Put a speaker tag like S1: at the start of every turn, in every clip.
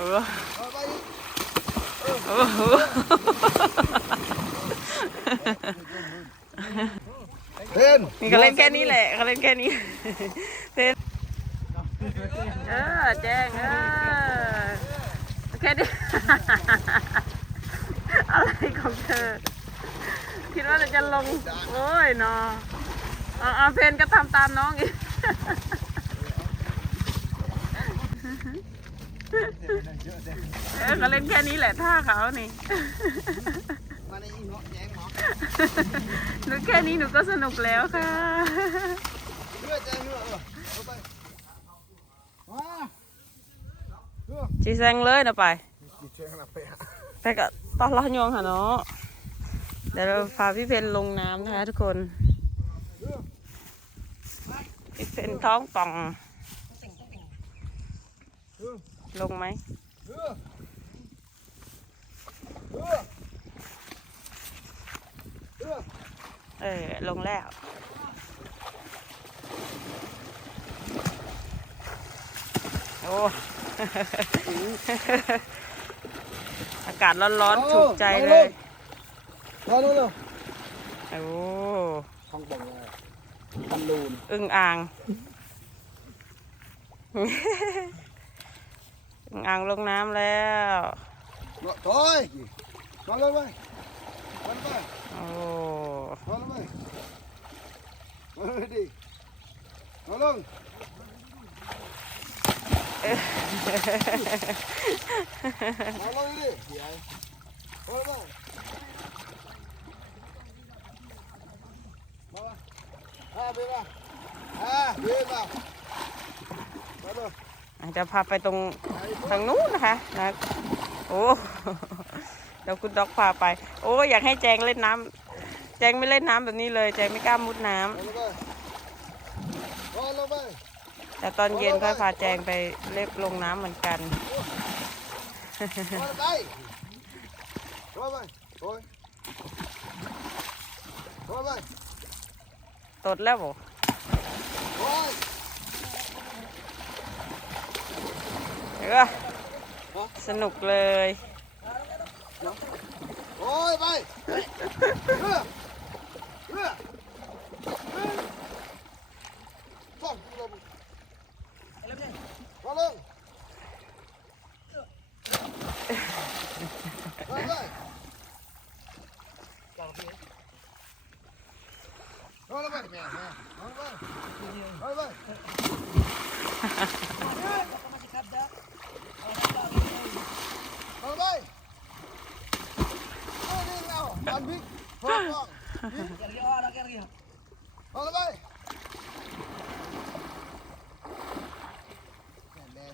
S1: ออ
S2: เอาไป
S1: โอ้โห
S2: เต้น
S1: นี่เขาเล่นแค่นี้แหละเขาเล่นแค่นี้เล่นเออแจ้งเออแค่นี้อะไรของเธอ คิดว่าจะลง โอ้ยนอเอาเพนก็ทำตามน้องอีก เออเขาเล่นแค่นี้แหละท่าเขานี่
S2: มาในอีเนาะแย้งหมอ
S1: หนูแค่นี้หนูก็สนุกแล้วค่ะ
S2: เพื่อจะเพื่อเออเอาไปว้าเพื่อ
S1: จีแซงเลยนะไป
S2: กี่เชียงขนาดไปฮะ
S1: แต่ก็ตอนเราโยงค่ะเนาะ เดี๋ยวเราพาพี่เพนลงน้ำนะคะทุกคน พี่เพนท้องป่อง ลงไหม
S2: เพื่อเพื่อเพื่อ
S1: เออ ลงแล้ว โอ้อากาศร้อนๆ ถูกใจเลย
S2: รอเร็วเร็ว
S1: โอ้
S2: ห้องบ่งเลยบอลลูน
S1: อึ่งอ่าง อึ่งอ่างลงน้ำแล้ว
S2: รอถอยรอเลยไปรอเลยไป
S1: โอ้
S2: รอเลยไปรอเลยดิรอลงรอลงดิเดี๋ยวรอเลยไปมาอ่าเบี้ยมาอ่าเบี้ยมามา ดู
S1: จะพาไปตรงทางนู้นนะคะนะโอ้เดี๋ยวคุณด็อกพาไป โอ้อยากให้แจงเล่นน้ำแจงไม่เล่นน้ำแบบนี้เลย แจงไม่กล้ามุดน้ำ
S2: รอลงไปรอลงไป
S1: แต่ตอนเย็นค่อยพาแจงไปเล่นลงน้ำเหมือนกันตดแล้วบ่
S2: อ
S1: อสนุกเลย
S2: โอ้ยไปเฮ้ยเฮ้ยเฮ้ยส่องลงมาลงไปไปรอลงไปแม่แม่รอลงไปรอลงไปรอลงไปเอาดิเอาอันพริกพร้อมกล้องรอลงไปแม่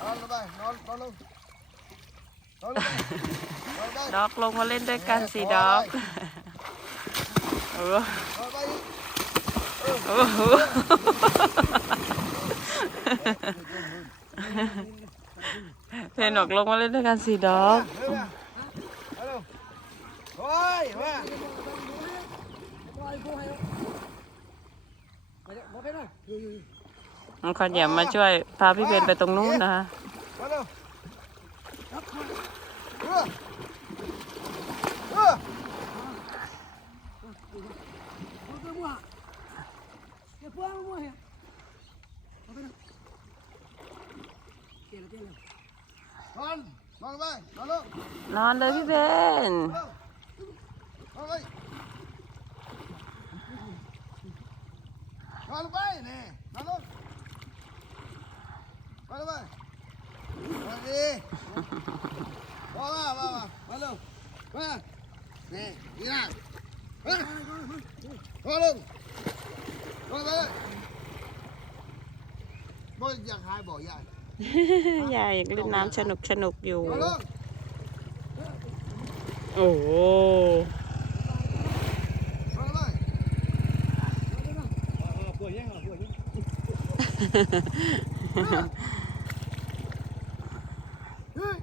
S2: นอนลงไปนอนนอนลงนอนลงไปนอนลงไป
S1: ด็อกลงมาเล่นด้วยกันสิด็อกโอ้
S2: นอนไป
S1: โอ้โหเพนบอกลงมาเล่นด้วยกันสิด็อก
S2: เร็วมาเร็วโอ้ยมา
S1: น้องขอนแยมมาช่วยพาพี่เพนไปตรงนู้นนะคะ
S2: มาเร็วเออเออ นอนนอนไปนอนลง
S1: นอนเลยพี่เพน
S2: นอนไปนอนไปนี่นอนลง บ่เลยบ่อยากหายบ่อยาก
S1: ยายอยากเล่นน้ำสนุกสนุกอยู่
S2: นอนลง
S1: โอ้โห
S2: นอนไป เฮ้ย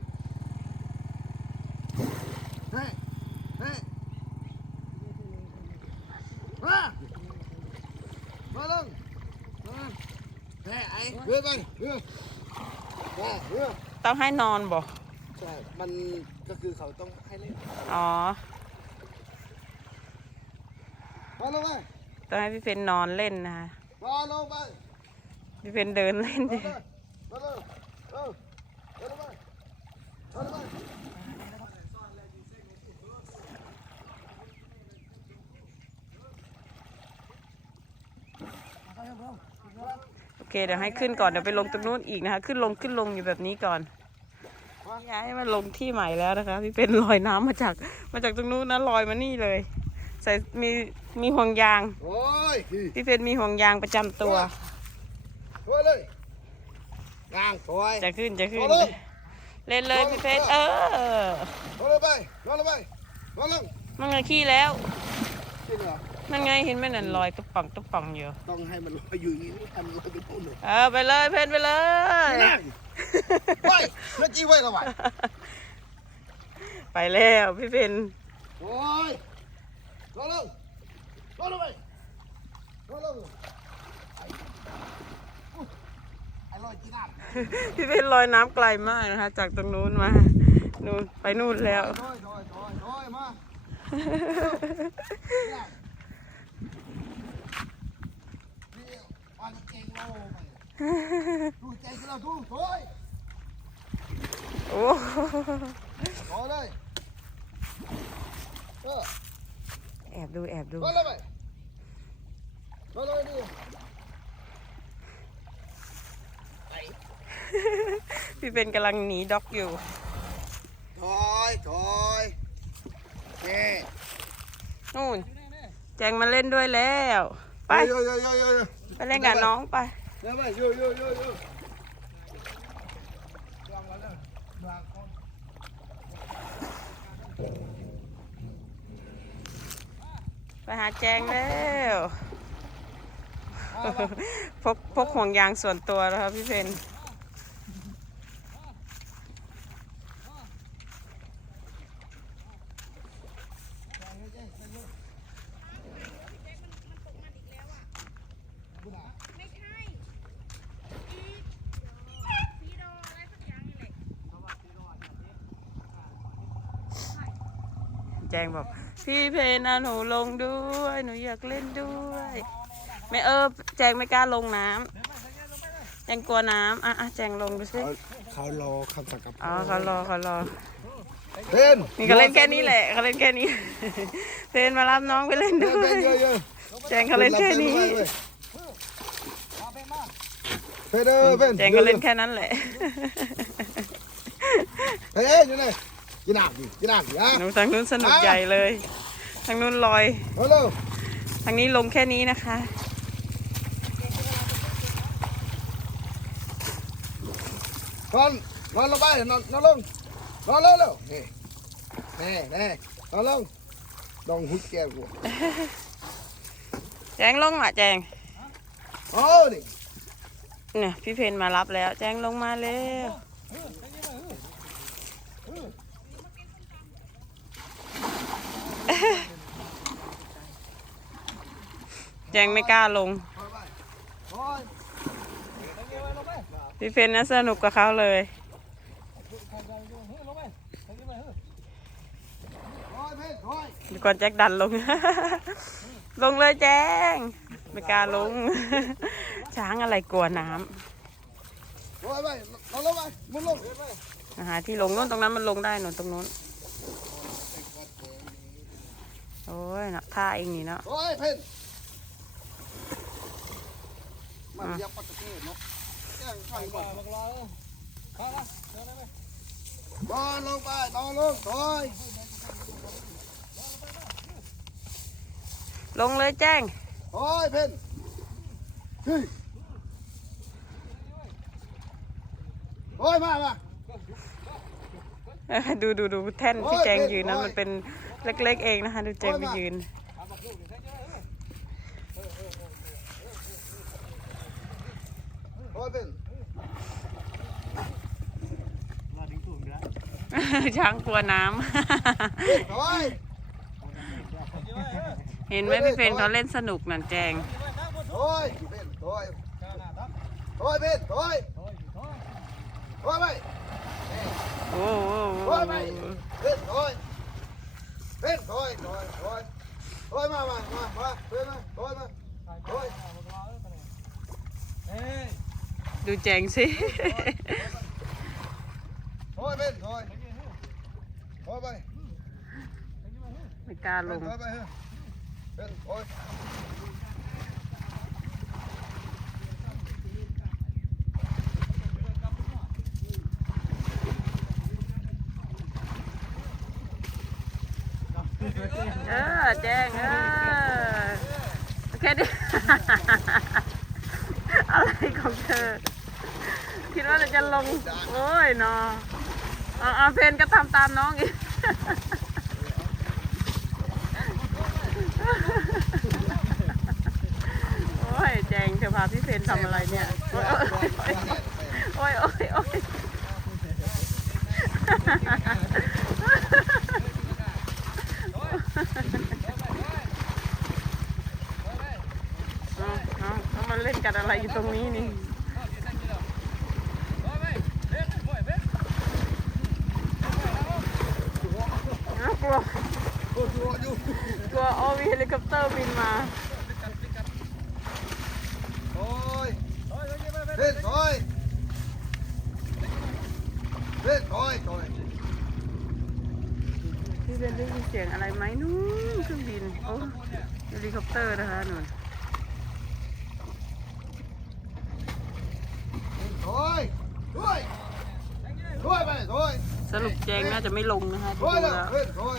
S2: เฮ้ยเฮ้ยมามาลงมาเฮ้ยไอ้เฮ้ยไปเฮ้ยมาเฮ้ย
S1: ต้องให้นอนบ่
S2: ใช่ มันก็คือเขาต้องให้เล่น
S1: อ๋อ
S2: มาลงไป
S1: ต้องให้พี่เพนนอนเล่นนะคะ
S2: มาลงไป
S1: พี่เพนเดินเล่น
S2: มา
S1: ดิ
S2: เลยมาเลยเร็วมาลงไปมาลงไป
S1: โอ เคเดี๋ยวให้ขึ้นก่อนเดี๋ยวไปลงตรงนู้นอีกนะคะ ขึ้นลงขึ้นลงอยู่แบบนี้ก่อนย้ายมาลงที่ใหม่แล้วนะคะพี่เป็นลอยน้ำมาจากมาจากตรงนู้นนะลอยมานี่เลย ใส่มีมีห่วงยาง
S2: โอ้ย
S1: พี่เป็นมีห่วงยางประจำตัว
S2: ถอยเลยงางถอย
S1: จะขึ้นจะขึ้น
S2: เอาลง
S1: เล่นเลยพี่เพชรเออ
S2: นอนลงไปนอนลงไปนอนลง
S1: มันไงขี้แล้ว
S2: จริงเหรอ
S1: นั่นไงเห็นไหมนั่นลอยตุ๊บปังตุ๊บปังอยู่
S2: ต้องให้มันลอยอยู่อย่างนี้ทำลอยไปพูดเลย
S1: เออไปเลยเพชรไปเลย
S2: นั่งไว้เมื่อกี้ไว้ละไว้
S1: ไปแล้วพี่เพน
S2: โอ้ยนอนลงนอนลงไปนอนลงไอ้อุ๊ยไอ้ลอยจีน่า
S1: พี่เพนลอยน้ำไกลมากนะคะ จากตรงนู้นมานู่นไปนู่นแล้ว
S2: ถอยถอยถอยถอยมาเดี๋ยวปานเก่งโลไป ดูใจเราดูถอย
S1: โอ้
S2: ถอยเลยเออ
S1: แอบดูแอบดู
S2: ถอยเลยไปถอยเลยดิ
S1: พี่เพนกำลังหนีด็อกอยู่
S2: ถอยถอยเฮ้
S1: นู่นแจงมาเล่นด้วยแล้ว ไป
S2: โยโยโยโยโย
S1: ไปเล่นกับน้องไป
S2: เดี๋ยวไปโยโยโยโย
S1: ไปหาแจงแล้วพกพกห่วงยางส่วนตัวแล้วครับพี่เพน
S3: ไม่ใช่อีกซีโดอะไรสักอย่างนี่แหละ
S1: แจงบอก พี่เพนเอาหนูลงด้วย หนูอยากเล่นด้วยไม่เออแจงไม่กล้าลงน้ำแจงกลัวน้ำอะอะแจงลงดูสิ
S2: เขารอคำสั่งกับ
S1: อ๋อเขารอเขารอ
S2: เพน
S1: นี่เขาเล่นแค่นี้แหละเขาเล่นแค่นี้ เพนมารับน้องไปเล่น
S2: เพ
S1: ด้
S2: น
S1: ว
S2: เพ
S1: ย
S2: นเยอะเยอะ
S1: แจงเขาเล่นแค่นี้
S2: เพนเออเพน
S1: แจงก็เล่นแค่นั้นแหละ
S2: เพนอยู่ไหน กินน้ำดิกินน้ำดิอะ
S1: หนูทางนู้นสนุกใหญ่เลย ทางนู้นลอย
S2: มาเร็ว
S1: ทางนี้ลงแค่นี้นะคะ
S2: นอนนอนลงไปนอนนอนลงนอนเร็วเร็วนี่นี่นี่นอนลงดองหุดแก้วกู
S1: แจงลงอะแจง
S2: โอ้ดิ
S1: เนี่ยพี่เพนมารับแล้ว แจงลงมาเร็ว แจงไม่กล้าลง พี่เพนน่ะสนุกกับเขาเลยดี๋ยวก่อนแจ็คดันลง ลงเลยแจงไม่กล้าลง ช้างอะไรกลัวน้ำนะคะที่ลงนู้นตรงนั้นมันลงได้หนูตรงนู้น โอ้ยนะท่าเองนี่เนาะ
S2: โอ้ยเพนมันเรียบปกติเนาะแจ้งไฟก่อนนอนลงไปนอนลงถอย
S1: ลงเลยแจ้ง
S2: โอ้ยเพนเฮ้ยโอ้ยมามา
S1: เออดูดูดูแท่นที่แจงยืนนะมันเป็นเล็กๆเองนะคะดูแจงไปยืน
S2: โอ้ยเพน
S1: ช้างกลัวน้ำ
S2: เพนถอย
S1: เห็นไหมพี่เพนเขาเล่นสนุกนั่นแจง
S2: ถอยเพนถอยถอยเพนถอยถอยไป thôi mày lên thôi lên thôi thôi thôi thôi mà mà mà mà lên mà thôi mà thôi
S1: ดูแจงสิ
S2: thôi bên thôi thôi bay
S1: ไม่กล้าล
S2: bên
S1: ง
S2: thôi bay bên thôi
S1: เออแจ้งเออโอเคดิ อะไรของเธอ คิดว่าจะลง โอ้ยเนอเอาเอาเพนก็ทำตามน้องอีกโอ้ยแจงเธอพาพี่เพนทำอะไรเนี่ย โอ้ยโอ้ยโอ้ยโอ้ยเอาเอาเอามาเล่นกันอะไรอยู่ตรงนี้นี่ากลัว
S2: Cô chùa chú
S1: กลัวโอมี เฮลิคอปเตอร์บินมา
S2: thôi lên thôi lên thôi thôi
S1: พี่เบนได้ยินเสียงอะไรไหมนู้นเครื่องบิน โอ้เฮลิคอปเตอร์นะคะหนู
S2: thôi thôi thôi mày thôi
S1: สรุปแจงน่าจะไม่ลงนะคะดู
S2: thôi
S1: แล้ว
S2: nào lên thôi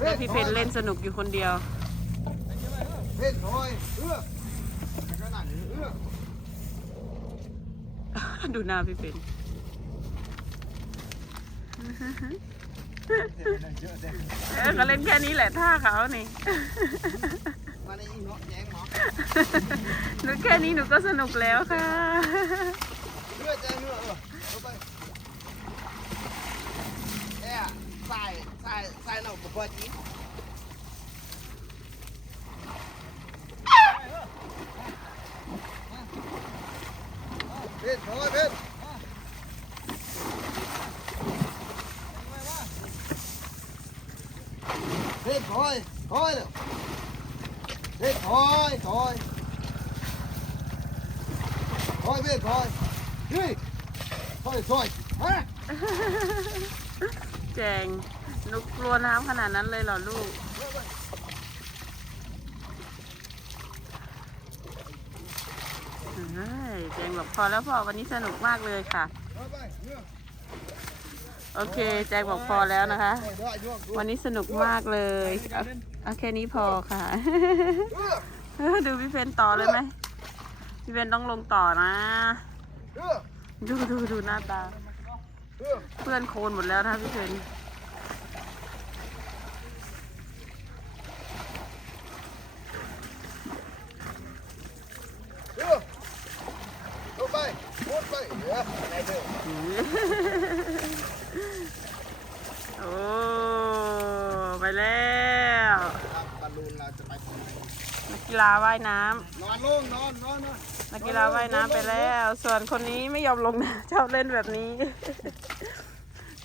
S1: แล้วพี่เพนเล่นสนุกอยู่คนเดียว
S2: lên thôi ưa cái này ưa
S1: ดูหน้าพี่เพนเออก็เล่นแค่นี้แหละท่าเขานี่
S2: mà đây nó chén mỏ
S1: หนูแค่นี้หนูก็สนุกแล้วค่ะ
S2: ưa chén nữa rồi Đâu bay Ê à xài xài xài nào của vợ chí Bên thôi bên. Bên thôi thôi. Được Bên thôi thôi. Thôi bên thôi. Đi. Thôi thôi Hả
S1: แจงหนูกกลัวน้ำขนาดนั้นเลยเหรอลูก แจงบอกพอแล้วพอวันนี้สนุกมากเลยค่ะ โอเค แจงบอกพอแล้วนะคะ วันนี้สนุกมากเลยเอาเอาแค่นี้พอค่ะ ดูพี่เพนต่อเลยไหมพี่เพนต้องลงต่อนะ ดูดูดูหน้าตา เพื่อนโคลนหมดแล้วนะพี่เพน
S2: Ưa Thôi bay Một bay Ưa Này được
S1: โอ้ไปแล้ว
S2: บอลลูนเราจะไปทำไม
S1: นักกีฬาว่ายน้
S2: นอนลงนอนนอนนอนำ
S1: นักกีฬาว่ายน้ำไปแล้ว ส่วนคนนี้ไม่ยอมลงนะชอบเล่นแบบนี้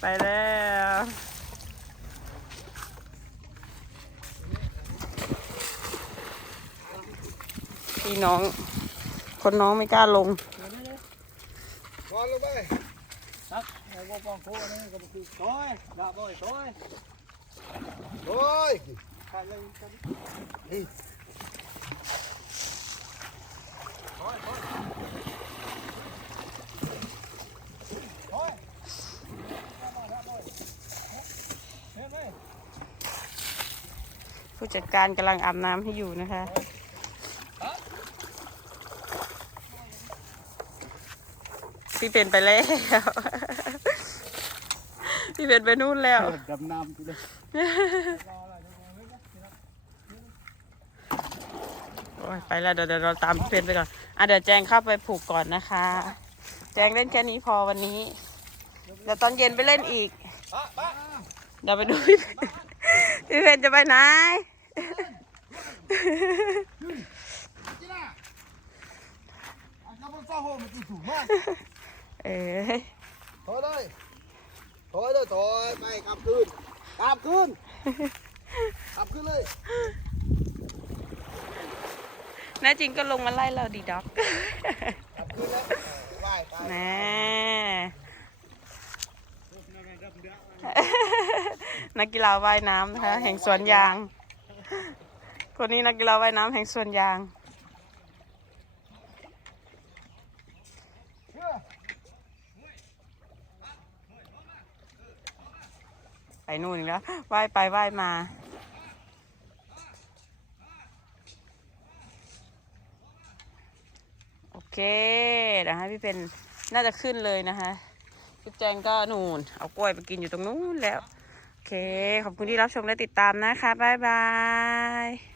S1: ไปแล้ว พี่น้อง คนน้องไม่กล้าลง
S2: นอนลงไป
S4: Sắc, ngày qua con phố này có một cái tối, dạ rồi tối.
S2: โอ้ย
S4: Khai lên cho đi.
S1: ผู้จัดการกำลังอาบน้ำให้อยู่นะคะ พี่เป็นไปแล้ว พี่เป็นไปนู่นแล้ว
S4: Đầm Nam đi đây.
S1: โอ้ยไปแล้วเดี๋ยวเดี๋ยวเราตามพี่เพนไปก่อน อะเดี๋ยวแจงเข้าไปผูกก่อนนะคะ แจงเล่นแค่นี้พอวันนี้ เดี๋ยวตอนเย็นไปเล่นอีก เดี๋ยวไปดูพี่เพนพี่เพนจะไปไหน
S2: จีน่าอาจจะมาเศร้าโหมันตีถูกมาก
S1: เอ้ย
S2: ถอยเลยถอยไปกลับคืนกลับคืนกลับคืนเลย
S1: น่าจริงก็ลงมาไล่เราดีด็อก
S2: กลับคืนแล้วไหวไป
S1: แน่นักกีฬาว่ายน้ำนะคะแห่งสวนยาง คนนี้นักกีฬาว่ายน้ำแห่งส่วนยาง ไปนู่นอีกแล้วว่ายไปว่ายมา โอเคเดี๋ยวให้พี่เป็นน่าจะขึ้นเลยนะคะพี่แจงก็นู่น เอากล้วยไปกินอยู่ตรงนู้นแล้ว โอเค ขอบคุณที่รับชมและติดตามนะคะ บ๊ายบาย